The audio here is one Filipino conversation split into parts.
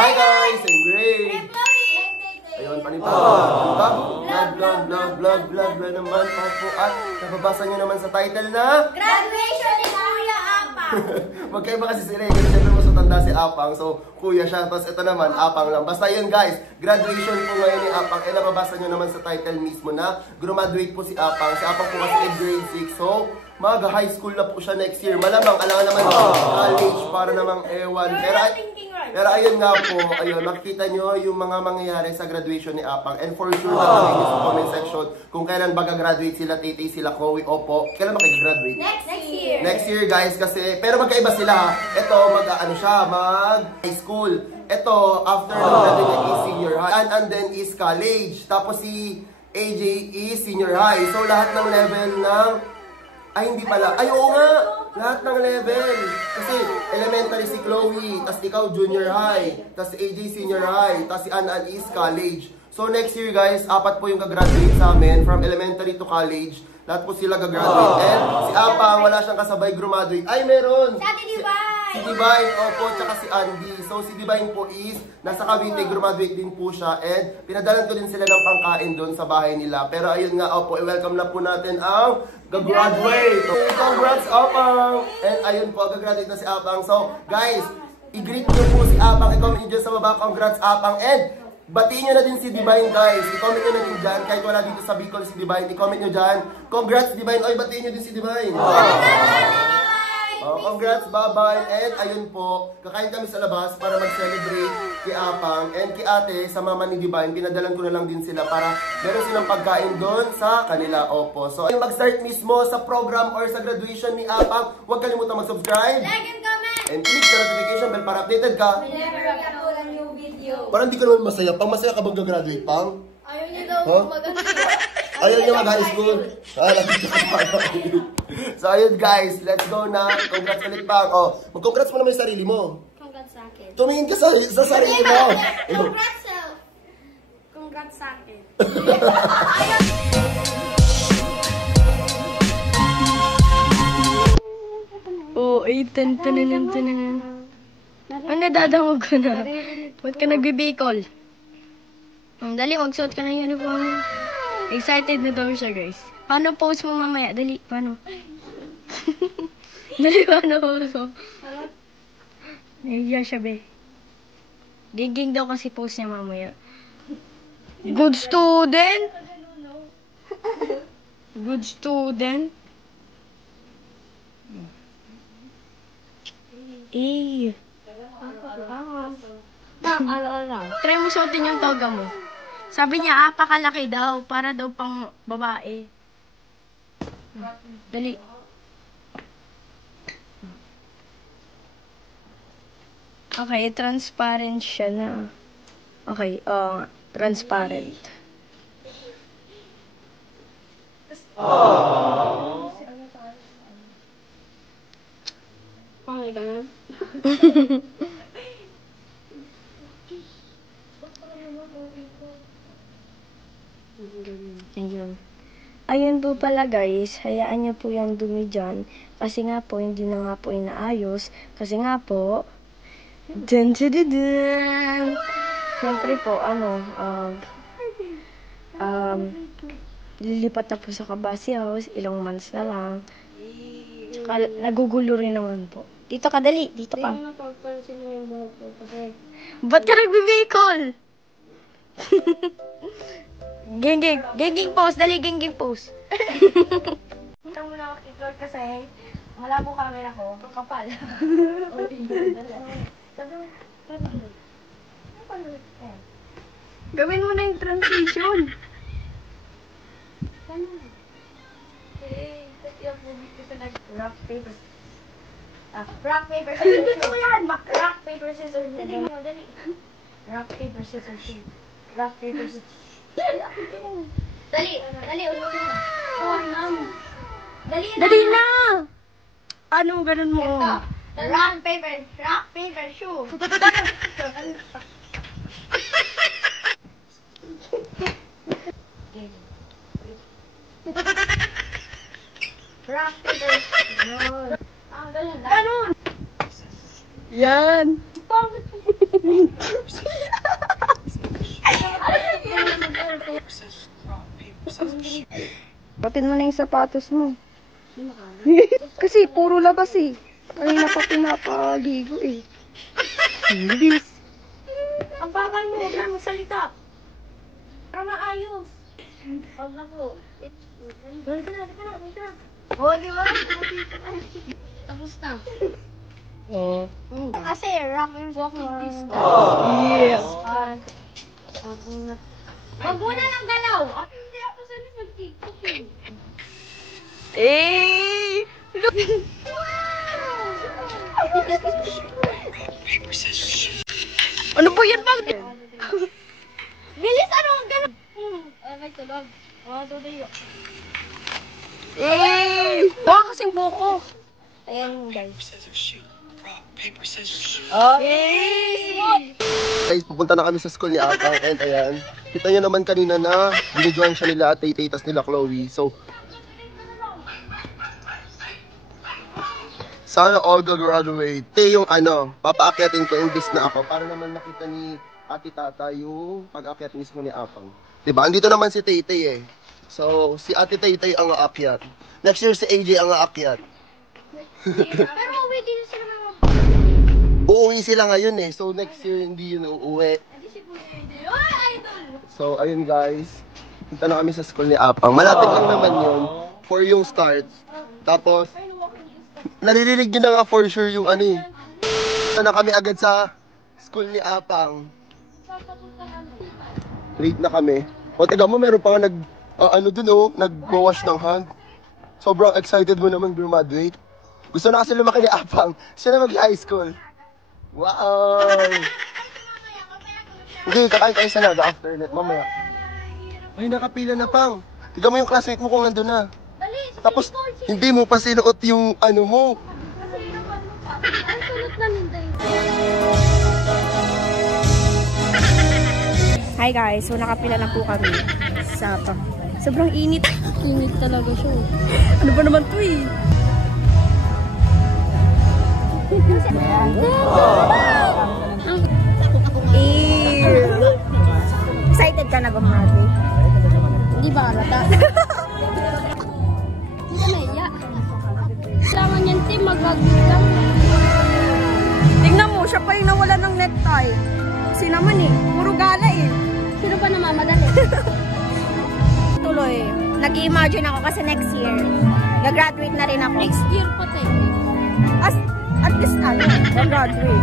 Hi guys! I'm Ray! Ayun, vlog naman po at nababasa nyo naman sa title na Graduation ni Kuya Apang! Magkaiba kasi si Ray, kasi siyempre mas matanda si Apang, so kuya siya, tapos ito naman, Apang lang. Basta yun guys, graduation po ngayon ni Apang, nababasa nyo naman sa title mismo na graduate po si Apang. Si Apang po kasi in grade 6, so mag-high school na po siya next year. Malamang, alangan naman college para namang ewan. Pero ayun nga po, ayun, makikita nyo yung mga mangyayari sa graduation ni Apang. And for sure, nakalagay nyo sa comment section kung kailan ba graduate sila Tete, sila Chloe, Opo. Kailan ba graduate? Next year. Next year guys, kasi, pero magkaiba sila. Ito, mag-high school. Ito, after graduate is senior high. And then is college. Tapos si AJ is senior high. So lahat ng level ng ay, hindi pala. Ay, oo nga! Lahat ng level. Kasi elementary si Chloe, tas ikaw junior high, tas si AJ senior high, tas si Ann is college. So next year guys, 4 po yung gagraduate sa amin, from elementary to college. Lahat po sila gagraduate. And si Apang, wala siyang kasabay graduate. Ay, meron! Si Divine, opo, tsaka si Andy. So si Divine po is, nasa Cavite, graduate din po siya. And pinadalan ko din sila ng pangkain doon sa bahay nila. Pero ayun nga, opo, i-welcome na po natin ang gagraduate. So, congrats, Apang! And ayun po, gagraduate na si Apang. So guys, i-greet nyo po si Apang. I-comment nyo dyan sa baba, congrats, Apang. And batiin nyo na din si Divine guys. I-comment nyo na din dyan. Kahit wala dito sa Bicol si Divine, i-comment nyo dyan. Congrats, Divine. Oy, batiin nyo din si Divine. Oh, congrats, bye-bye. And ayun po, kakain kami sa labas para mag-celebrate kay Apang and kay ate sa mama ni Divine. Pinadalan ko na lang din sila para meron silang pagkain doon sa kanila. Opo. So, ayun, mag-start mismo sa program or sa graduation ni Apang. Huwag kalimutan mag-subscribe. Like and comment. And click the notification bell para updated ka. Whenever we upload a new video. Parang di ka naman masaya. Pang masaya ka bang gagraduate, Pang? Ayaw niyo daw mag-ano. Ayaw niya mag-high school. So ayun guys, let's go na. Congrats ulit, Pang. Oh, mag-congrats mo naman yung sarili mo. Congrats sa akin. Tumingin ka sa sarili mo. Congrats self. Congrats sa akin. Oo, 8-10. Ano, nadadangog ko na. Ba't ka nagbibikol? Dali, magsuot ka na yung uniform. Excited na daw siya, guys. Paano pose mo mamaya? Dali, paano? Dali, paano pose mo? Nahiya siya, be. Giging daw kasi pose niya mamaya. Good student! Good student. Eh. Try mo suotin yung toga mo. Sabi niya, pakalaki daw. Para daw pang babae. Dali. Okay, transparent siya na. Okay, transparent. Okay ka na? Ayun. Ayun po pala guys, hayaan nyo po yung dumi dyan. Kasi nga po, hindi na nga po inaayos. Kasi nga po, siyempre po, lilipat na po sa Kabasi House, ilang months na lang. Tsaka nagugulo rin naman po. Dito ka, dali. Dito ka. Ba't ka nagbibikol? Genging pose. Dali, genging pose. Punta mo na ako kikor kasi malabo camera ko. Kapal. Gawin mo na yung transition. Rock, paper. Rock, paper, scissors, shoot. Ito yan! Rock, paper, scissors, shoot. Dali. Rock, paper, scissors, shoot. Rock, paper, scissors. Dali, ulit mo. Dali na! Anong ganun mo? Rock, paper, shoot. Rock, paper, shoot. Ganun. Yan. Suotin mo na yung sapatos mo. Kasi puro labas eh. Kanina pa pinapaligo eh. Bilis. Ang bakal mo, huwag na magsalita. Para maayos. Huwag na po. Dito na. Oo, di ba? Tapos na. Kasi rock and walking disco. Yes. Huwag muna ng galaw. Hindi ako sa mag-tiktok eh. Eh! Ano po yan, Bang? Bilis, ano ang galaw? Ay, may tulog. Tuloy. Eh! Baka kasing buko. Ayan, guys. Guys, pupunta na kami sa school ni Apang and ayan. Kita nyo naman kanina na binidyoan siya nila Tay-Tay tas nila Chloe. So, sana all graduate. Yung papaakyatin ko imbis na ako para naman nakita ni Ate Tata yung pag-akyat mismo ni Apang. Diba? Andito naman si Tay-Tay eh. So, si Ate Tay-Tay ang aakyat. Next year si AJ ang aakyat. Pero uwi dito sila mga... Uuwi sila ngayon eh. So, next year hindi yun uuwi. So, ayun guys. Punta na kami sa school ni Apang. Malapit lang naman yun. For yung start. Tapos, naririnig nyo na nga for sure yung ano eh. Punta na kami agad sa school ni Apang. Late na kami. O, tiga mo, meron pa nga nag-wash ng hand. Sobrang excited mo naman graduate. Gusto na kasi lumaki ni Apang. Siya na mag-high school. Wow! Okay, kakain tayo sa naga after net mamaya. Ay, nakapila na Pang. Tignan mo yung classmate mo kung nandun na. Tapos, hindi mo pa sinuot yung ano mo. Ang sunod na ninday. Hi guys, so nakapila na po kami sa sobrang init. Init talaga siya. Ano ba naman to eh? Excited ka na gumraduate? Hindi ba alata? Hindi ka naiya. Kailangan yan, Tim. Mag-graduate lang. Tingnan mo, siya pa yung nawala ng necktie. Kasi naman eh, puro gala eh. Sino pa namamadali? Tuloy, nag-i-imagine ako kasi next year, gagraduate na rin ako. Next year pa tayo. At least gagraduate.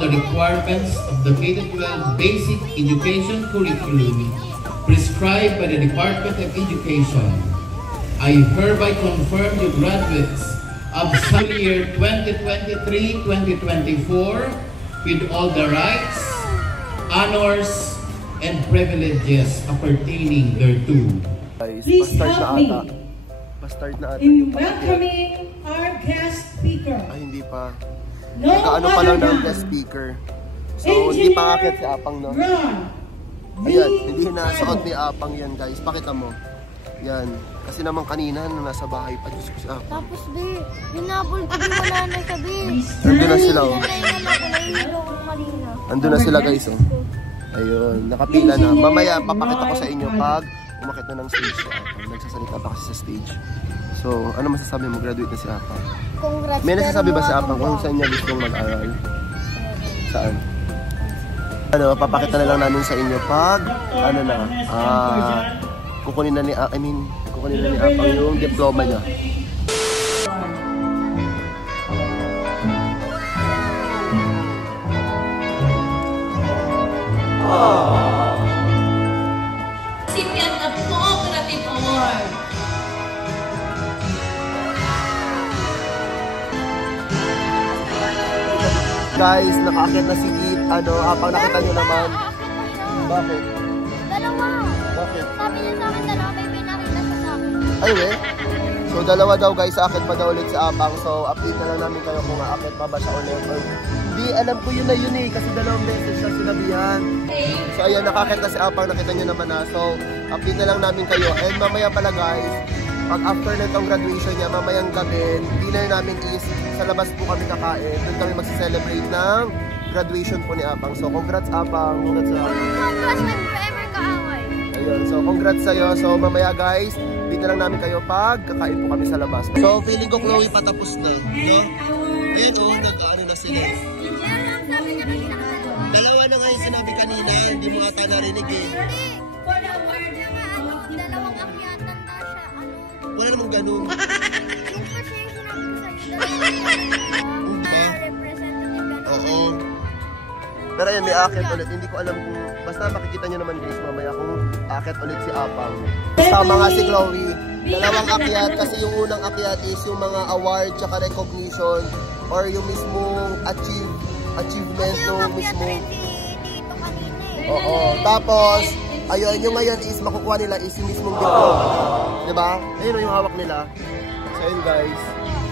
The requirements of the K-12 Basic Education Curriculum prescribed by the Department of Education. I hereby confirm you graduates of school year 2023-2024 with all the rights, honors, and privileges appertaining thereto. Guys, Please help me Pa-start na ata in yung welcoming our guest speaker. Ay, hindi pa. No Nakaano pa other lang ng than guest speaker. So, hindi pa akit si Apang, no? Ron. Ayan, hindi na suot ni Apang yan, guys. Pakita mo. Yan. Kasi naman kanina, nung nasa bahay pa, Diyos ko si Apang. Tapos, be, binabol ko din wala na sabi. Nandun na sila, oh. Nahihilo ko kanina. Andun na sila, guys, oh. Ayun, nakapila na. Mamaya, papakita ko sa inyo pag umakit na ng stage si Apang. Nagsasalita pa kasi sa stage. So, ano masasabi mo? Graduate na si Apang. Congrats. May nasasabi ba si Apang kung saan niya gustong mag-aral? Saan? Ano, papakita na lang namin sa inyo pag, ano na, kukunin na ni Apang yung diploma niya. Recipient of Cooperative Award. Guys, nakaakyat na si Apang nakita nyo naman. Bakit? Dalawa. Bakit? Sabi niya sa akin dalawa, may pinakita siya sa akin. Ay, eh? So, dalawa daw guys, aakit pa daw ulit si Apang. So, update na lang namin kayo kung aakit pa ba siya ulit. Hindi, alam ko yun na yun eh, kasi dalawang beses siya sinabihan. So, ayan, nakakit na si Apang, nakita nyo naman na. So, update na lang namin kayo. And mamaya pala guys, pag after na itong graduation niya, mamayang gabi, dinner namin is sa labas po kami kakain. Doon kami magsa-celebrate ng graduation po ni Apang. So, congrats Apang. Congrats sa Apang. Congrats when forever kaaway. Ayun, so congrats sa'yo. So, mamaya guys, dito lang namin kayo pag kakain po kami sa labas. So, feeling ko Chloe patapos na. No? Ayan o, nagkaano na sila. Sabi niya kanina ka dalawa. Dalawa na nga yung sinabi kanina, hindi mo ata narinig eh. For the word niya nga, dalawang akyatan na siya. Wala namang ganun. Yung kasi yung sinabi ko sa'yo, representative ganun. Oo. Pero ayun, may akit ulit. Hindi ko alam kung, basta makikita nyo naman guys mamaya kung akit ulit si Apang. Sama nga si Chloe. Dalawang akyat kasi yung unang akyat is yung mga award tsaka recognition or yung mismong achievement ng mismong. Oo. Tapos, ayun, yung ngayon is makukuha nila is yung mismong diploma. Diba? Ayun yung hawak nila. So ayun guys.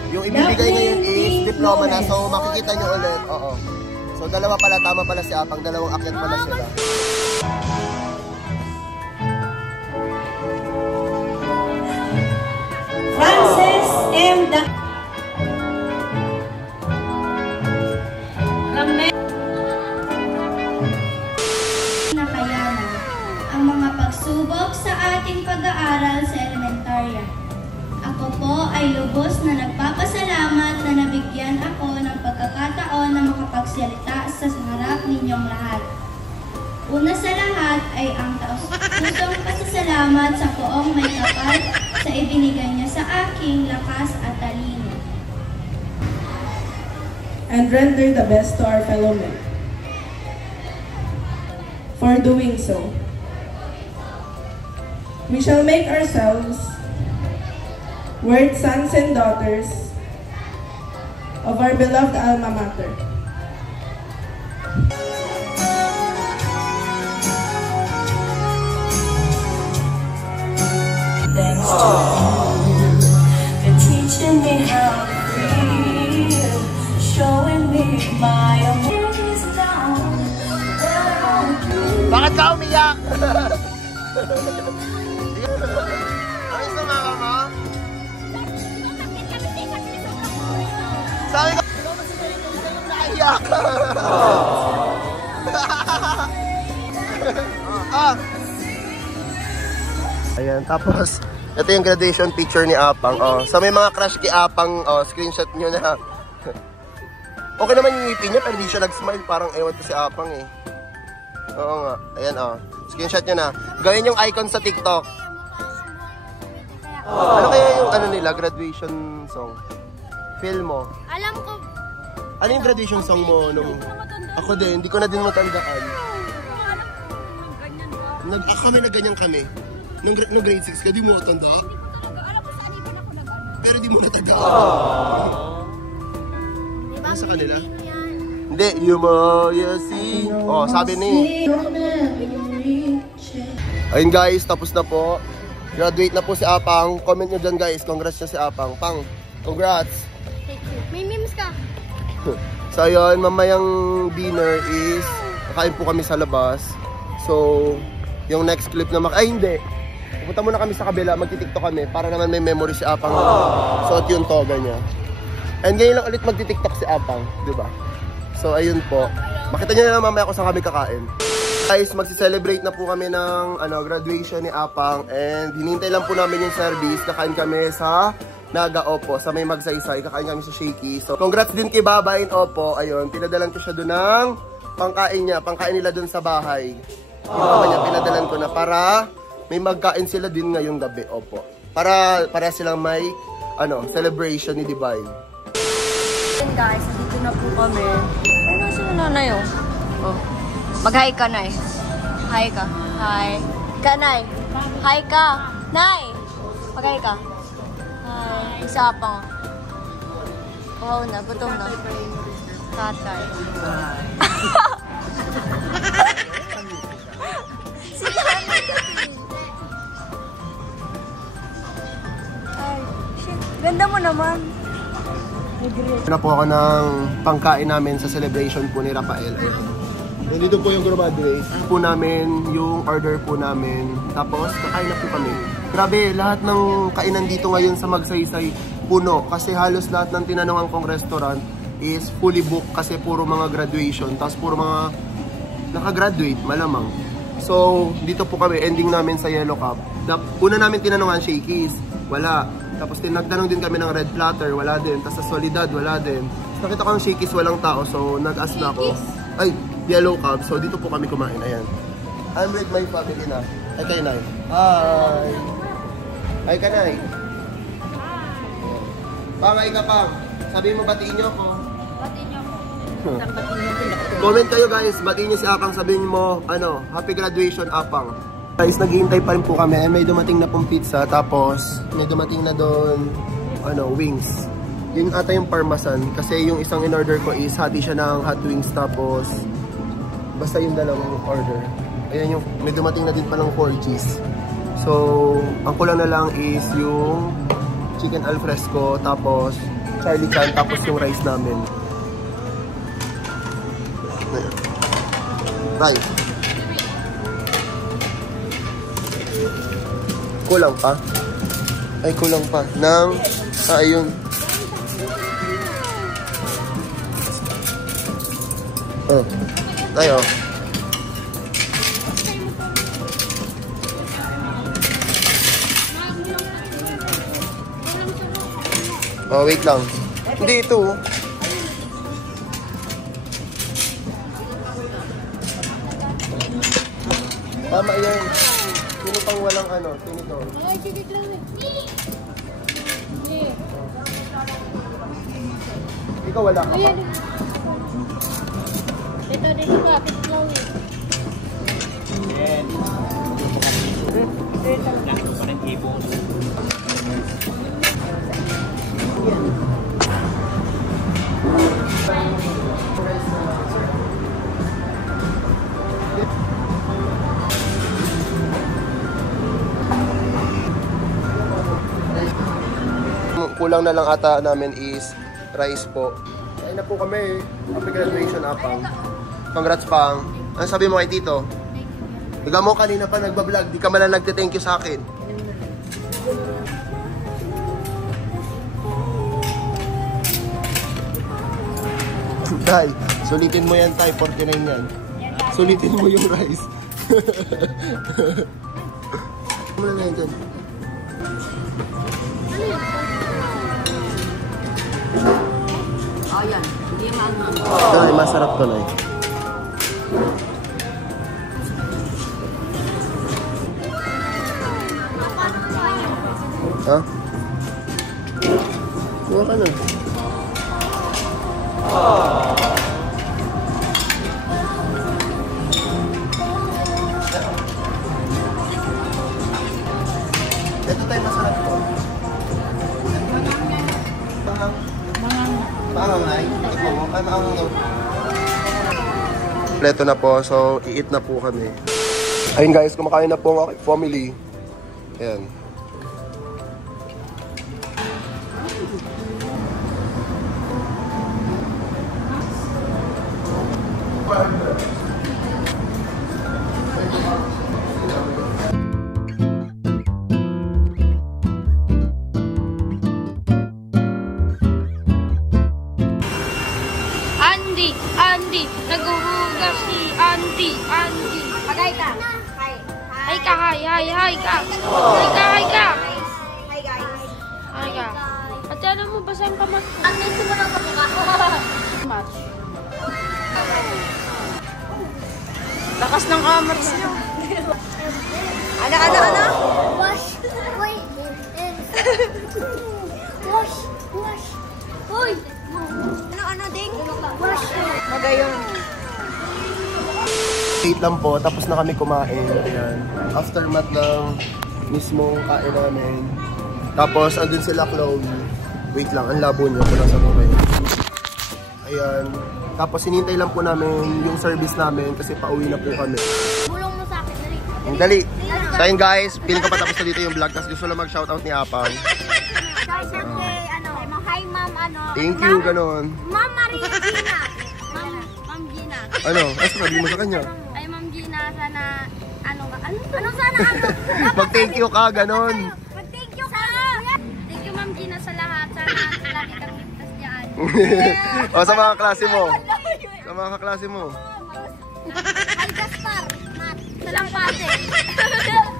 Yung ibibigay ngayon is diploma na. So makikita nyo ulit. Oo. So dalawa pala, tama pala si Apang. Dalawang akyat pala sila. Francis M. Nakayanan ang mga pagsubok sa ating pag-aaral sa elementarya. Ako po ay lubos na nagpapasalamat na nabigyan ako ng pagkakataon na makapagsalita sa harap ninyong lahat. Una sa lahat ay ang taus-pusong pasasalamat sa poong may kapal sa ibinigay niya sa aking lakas at talino. And render the best to our fellow men. For doing so, we shall make ourselves worthy sons and daughters of our beloved alma mater. Thanks to you for teaching me how to feel, showing me my emotions down. Bakit ka umiyak? Ano sa mama mo? Sabi ko, naiyak. Ayan, tapos ito yung graduation picture ni Apang. So may mga crush kay Apang, screenshot nyo na. Okay naman yung ngipin niya pero hindi siya nag-smile, parang ewan ko si Apang eh. Oo nga, ayan screenshot nyo na. Gawin yung icon sa TikTok. Ano kaya yung nila, graduation song? Feel mo? Alam ko. Ano yung graduation song mo nung... Ako din, hindi ko na din matandaan. Kami na ganyan kami. Nung grade 6 ka, di mo matanda? Hindi ko talaga alam kung saan iba ako nag-ano. Pero di mo matandaan. Diba? Sa kanila? Hindi, you mo, you see. Sabi ni. Ayun guys, tapos na po. Graduate na po si Apang. Comment nyo dyan guys, congrats na si Apang. Pang, congrats. May memes ka. So ayun, mamayang dinner is kakain po kami sa labas. So, yung next clip na ay hindi. Pupunta muna kami sa kabila, magti-tiktok kami para naman may memory si Apang. Suot yung toga niya. And ngayon lang ulit magti-tiktok si Apang, di ba? So ayun po. Makita niyo na lang mamaya kung saan kami kakain. Guys, magsi-celebrate na po kami ng graduation ni Apang and hinintay lang po namin yung service. Kakain kami sa Naga Opo, sa may Magsaysay. Kakain kami sa Shaky. So congrats din kay Baba in Opo. Ayun, pinadalan ko siya doon ng pangkain niya. Pangkain nila doon sa bahay. Yung naman niya, pinadalan ko na para may magkain sila din ngayong gabi. Opo. Para silang may celebration ni Divine. Then guys, dito na po kami. Ano sila nanay oh? Mag-hi ka, Nay. Hi ka. Hi. Ka, Nay. Hi ka. Nay! Mag-hi ka. Hi. Isa pa. Wow na, gutom na. Tatay. Ay, shit. Ganda mo naman. Na po ako ng pangkain namin sa celebration po ni Rafael. Ayan. Nandito po yung graduate po namin, yung order po namin. Tapos, kakain na po kami. Grabe, lahat ng kainan dito ngayon sa Magsaysay puno. Kasi halos lahat ng tinanungan kong restaurant is fully booked kasi puro mga graduation. Tapos puro mga nakagraduate, malamang. So, dito po kami, ending namin sa Yellow Cup. Una namin tinanungan Shakey's, wala. Tapos nagtanong din kami ng Red Platter, wala din. Tapos sa Solidad, wala din. Tapos nakita ko ng Shakey's, walang tao. So, nag-ask na ako. Ay, Yellow Cup. So, dito po kami kumain. Ayan. I'm with my family na. Ay, kay Nay. Hi! Hi ka, Nay. Pangay ka, Pang. Sabihin mo, batiin niyo ako. Batiin niyo ako. Comment kayo, guys. Batiin niyo si Apang. Sabihin mo, ano, happy graduation, Apang. Guys, naghihintay pa rin po kami. May dumating na pong pizza. Tapos, may dumating na doon, ano, wings. Yun ata yung parmesan. Kasi yung isang in-order ko is hati siya ng hot wings. Tapos, basta yung dalawang order. Ayan yung, may dumating na din pa ng 4 cheese. So, ang kulang na lang is yung chicken alfresco. Tapos, Charlie Chan. Tapos yung rice namin. Ayan. Rice. Kulang pa? Ay, kulang pa. Nang, ayun. Oh, tayo. Oh, wait lang. Hindi ito. Tama yan. Sino pang walang ano? Tinidor. Ay, titig lang eh. Ikaw wala ka pa. Dito ka, titig lang eh. Kulang na lang ata namin is rice po. Kain na po kami. Happy graduation, Apang. Congrats, Pang. Ano sabi mo kay Tito? Ikaw mo kanina pa nagbablog. Di ka man lang nagte-thank you sa akin. Tay, sulitin mo yan, Tay. 49 yan. Sulitin mo yung rice. Muna na yan dyan. Oh, yan. Hindi maano. Ito ay masarap to, Nay. Ha? Buka ka na. Ito tayo masarap to. Maangay. Ito mo. Ay, maangay daw. Kompleto na po. So, i-eat na po kami. Ayun guys, kumakain na po ang aking family. Ayan. Andy, naghuhugas si Andy. Pagay ka. Hi ka. Hi ka. Hi guys. Hi ka. At alam mo ba saan ka Ang nito mo lang sa mukha. match? Lakas ng kamats niyo. Ano? Wash. Wait. Wash. Hoy. Ano, Ding? Wash. Magayon. Late lang po, tapos na kami kumain. Ayan. Aftermath ng mismong kain namin. Tapos, andun sila Chloe. Wait lang, ang labo niya. Wala sa buhay. Ayan. Tapos hinintay lang po namin yung service namin kasi pauwi na po kami. Bulong mo sa akin, dali. Dali. So ayun guys, feeling ko patapos na dito yung vlog. Tapos gusto lang mag-shoutout ni Apang. Hi ma'am, Thank you, ganon. Ma'am Maria Gina. Ma'am Gina. Ano? Ano sabi mo sa kanya? Ay ma'am Gina, sana, ano sana, Mag-thank you ka, ganon. Mag-thank you ka. Thank you ma'am Gina sa lahat. Sana lagi kang ligtas diyan. O sa mga klase mo. Sa mga kaklase mo. Ay Gaspar, Mat, sa Lampate.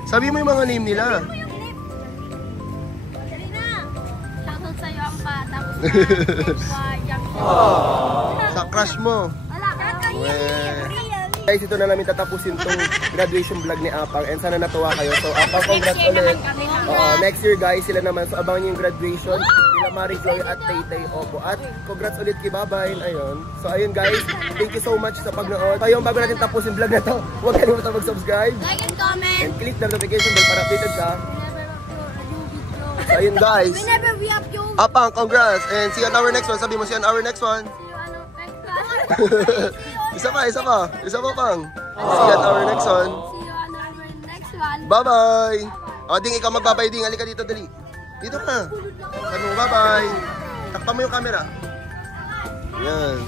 Sabi mo yung mga name nila. Dali na. Shoutout sa'yo ang pa. Tapos Sa crush mo. wala ka. Guys, ito na namin tatapusin tong graduation vlog ni Apang and sana natuwa kayo. So Apang, congrats ulit. Next year guys, sila naman. So abangan yung graduation. Sila Marie Joy at Tay Opo. At congrats ulit kay Babayin. Ayun. So ayun guys, thank you so much sa pagnood. So ayun, bago natin tapusin vlog na to, huwag kalimutan mag-subscribe. Like and comment. And click the notification bell para updated ka. So ayun guys. Whenever we upload. Apang, congrats. And see you on our next one. Sabi mo, see you on our next one. Isa pa, Pang. See you on our next one. See you on our next one. Bye-bye. O, Ding, ikaw magbabay, Ding. Halika dito, dali. Dito ka. Sabi mo, bye-bye. Takpan mo yung camera. Yan.